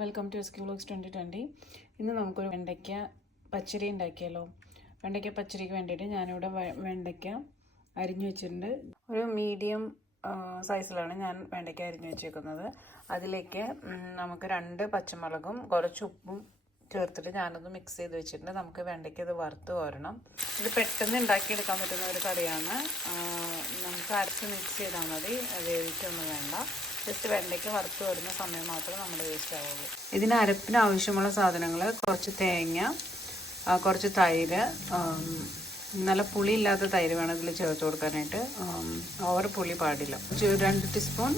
Welcome to S vlogs 2020. ഇന്ന് നമുക്കൊരു വെണ്ടയ്ക്ക പച്ചരി ഉണ്ടാക്കിയാലോ. വെണ്ടയ്ക്ക പച്ചരിക്ക് വേണ്ടിയിട്ട് ഞാനിവിടെ വെണ്ടയ്ക്ക അരിഞ്ഞു വെച്ചിട്ടുണ്ട്. ഒരു മീഡിയം സൈസിലാണ് ഞാൻ വെണ്ടയ്ക്ക അരിഞ്ഞു വെച്ചേക്കുന്നത്. അതിലേക്ക് നമുക്ക് 2 പച്ചമുളകും കുറച്ച് ഉപ്പും ചേർത്തിട്ട് ഞാനത് മിക്സ് ചെയ്ത് വെച്ചിട്ടുണ്ട്. നമുക്ക് വെണ്ടയ്ക്ക ഇത് വറുത്ത് കോരണം. ഇത് പെട്ടെന്ന് ഉണ്ടാക്കിയെടുക്കാൻ പറ്റുന്ന ഒരു കറിയാണ്. നമുക്ക് അരച്ച് മിക്സ് ചെയ്താൽ മതി, വേവിക്കൊന്നും വേണ്ട. ജസ്റ്റ് വെണ്ടയ്ക്ക് വറുത്ത് വരുന്ന സമയം മാത്രമേ നമ്മൾ വേസ്റ്റ് ആവുള്ളൂ. ഇതിന് അരപ്പിന് ആവശ്യമുള്ള സാധനങ്ങൾ കുറച്ച് തേങ്ങ, കുറച്ച് തൈര്, നല്ല പുളി ഇല്ലാത്ത തൈര് വേണം ഇതിൽ ചേർത്ത് കൊടുക്കാനായിട്ട്. ഓവർ പുളി പാടില്ല. 2 ടീസ്പൂൺ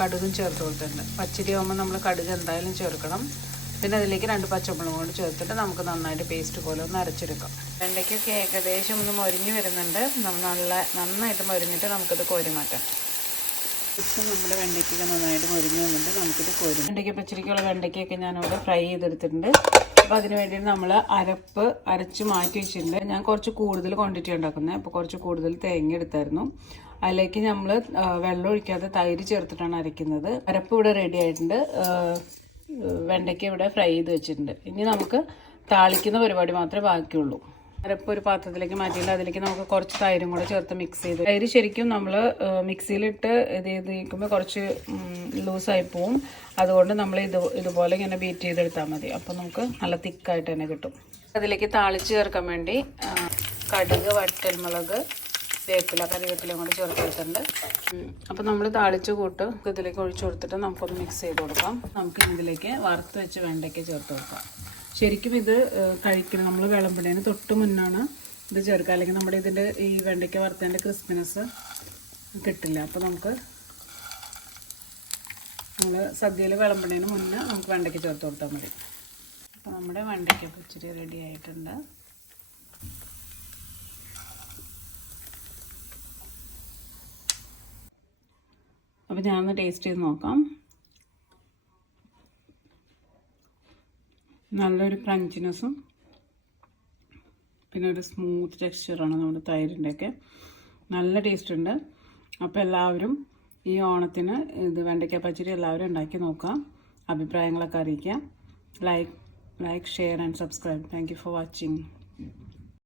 കടുകും ചേർത്ത് കൊടുത്തിട്ടുണ്ട്. പച്ചരി ആകുമ്പോൾ നമ്മൾ കടുക് എന്തായാലും ചേർക്കണം. പിന്നെ അതിലേക്ക് 2 പച്ചമുളകും കൂടി ചേർത്തിട്ട് നമുക്ക് നന്നായിട്ട് പേസ്റ്റ് പോലെ ഒന്ന് അരച്ചെടുക്കാം. വെണ്ടയ്ക്കൊക്കെ ഏകദേശം ഒന്ന് മൊരിഞ്ഞ് വരുന്നുണ്ട്. നന്നായിട്ട് മൊരിഞ്ഞിട്ട് നമുക്കിത് കോരി മാറ്റാം. ഇപ്പം നമ്മുടെ വെണ്ടയ്ക്കൊക്കെ നന്നായിട്ട് മൊരിഞ്ഞ് വന്നിട്ട് നമുക്കിത് കോരി. വെണ്ടയ്ക്ക പച്ചരിക്കുള്ള വെണ്ടയ്ക്കൊക്കെ ഞാനിവിടെ ഫ്രൈ ചെയ്തെടുത്തിട്ടുണ്ട്. അപ്പോൾ അതിന് വേണ്ടിയിട്ട് നമ്മൾ അരച്ച് മാറ്റി വെച്ചിട്ടുണ്ട്. ഞാൻ കുറച്ച് കൂടുതൽ ക്വാണ്ടിറ്റി ഉണ്ടാക്കുന്നത്. അപ്പോൾ കുറച്ച് കൂടുതൽ തേങ്ങ എടുത്തായിരുന്നു. അതിലേക്ക് നമ്മൾ വെള്ളം ഒഴിക്കാതെ തൈര് ചേർത്തിട്ടാണ് അരയ്ക്കുന്നത്. അരപ്പ് ഇവിടെ റെഡി ആയിട്ടുണ്ട്. വെണ്ടയ്ക്ക ഇവിടെ ഫ്രൈ ചെയ്ത് വെച്ചിട്ടുണ്ട്. ഇനി നമുക്ക് താളിക്കുന്ന പരിപാടി മാത്രമേ ബാക്കിയുള്ളൂ. അരപ്പ് ഒരു പാത്രത്തിലേക്ക് മാറ്റിയിട്ട് അതിലേക്ക് നമുക്ക് കുറച്ച് തൈരും കൂടെ ചേർത്ത് മിക്സ് ചെയ്ത്. തൈര് ശരിക്കും നമ്മൾ മിക്സിയിലിട്ട് ഇത് ചെയ്തിരിക്കുമ്പോൾ കുറച്ച് ലൂസായി പോവും. അതുകൊണ്ട് നമ്മൾ ഇതുപോലെ ഇങ്ങനെ ബീറ്റ് ചെയ്തെടുത്താൽ മതി. അപ്പോൾ നമുക്ക് നല്ല തിക്കായിട്ട് തന്നെ കിട്ടും. അതിലേക്ക് താളിച്ച് ചേർക്കാൻ വേണ്ടി കടുക്, വറ്റൽമുളക്, കറിവേപ്പിലയും കൂടെ ചേർത്തെടുത്തിട്ടുണ്ട്. അപ്പോൾ നമ്മൾ താളിച്ച് കൂട്ട് ഇതിലേക്ക് ഒഴിച്ചു കൊടുത്തിട്ട് നമുക്കൊന്ന് മിക്സ് ചെയ്ത് കൊടുക്കാം. നമുക്ക് ഇതിലേക്ക് വറുത്ത് വെച്ച് വെണ്ടയ്ക്ക ചേർത്ത് കൊടുക്കാം. ശരിക്കും ഇത് കഴിക്കണം നമ്മൾ വിളമ്പണേന് തൊട്ട് മുന്നാണ് ഇത് ചേർക്കുക. അല്ലെങ്കിൽ നമ്മുടെ ഇതിൻ്റെ ഈ വെണ്ടയ്ക്ക വറുത്തതിൻ്റെ ക്രിസ്പിനെസ് കിട്ടില്ല. അപ്പോൾ നമ്മൾ സദ്യയിൽ വിളമ്പണേന് മുന്നേ നമുക്ക് വെണ്ടയ്ക്ക ചേർത്ത് കൊടുത്താൽ മതി. അപ്പോൾ നമ്മുടെ വെണ്ടയ്ക്ക പച്ചരി റെഡി ആയിട്ടുണ്ട്. അപ്പോൾ ഞാനൊന്ന് ടേസ്റ്റ് ചെയ്ത് നോക്കാം. നല്ലൊരു ക്രഞ്ചിനെസ്സും പിന്നെ ഒരു സ്മൂത്ത് ടെക്സ്ചറാണ് നമ്മുടെ തൈരിൻ്റെയൊക്കെ. നല്ല ടേസ്റ്റ് ഉണ്ട്. അപ്പോൾ എല്ലാവരും ഈ ഓണത്തിന് ഇത് വെണ്ടയ്ക്ക പച്ചരി എല്ലാവരും ഉണ്ടാക്കി നോക്കാം. അഭിപ്രായങ്ങളൊക്കെ അറിയിക്കാം. Like, share and subscribe. Thank you for watching.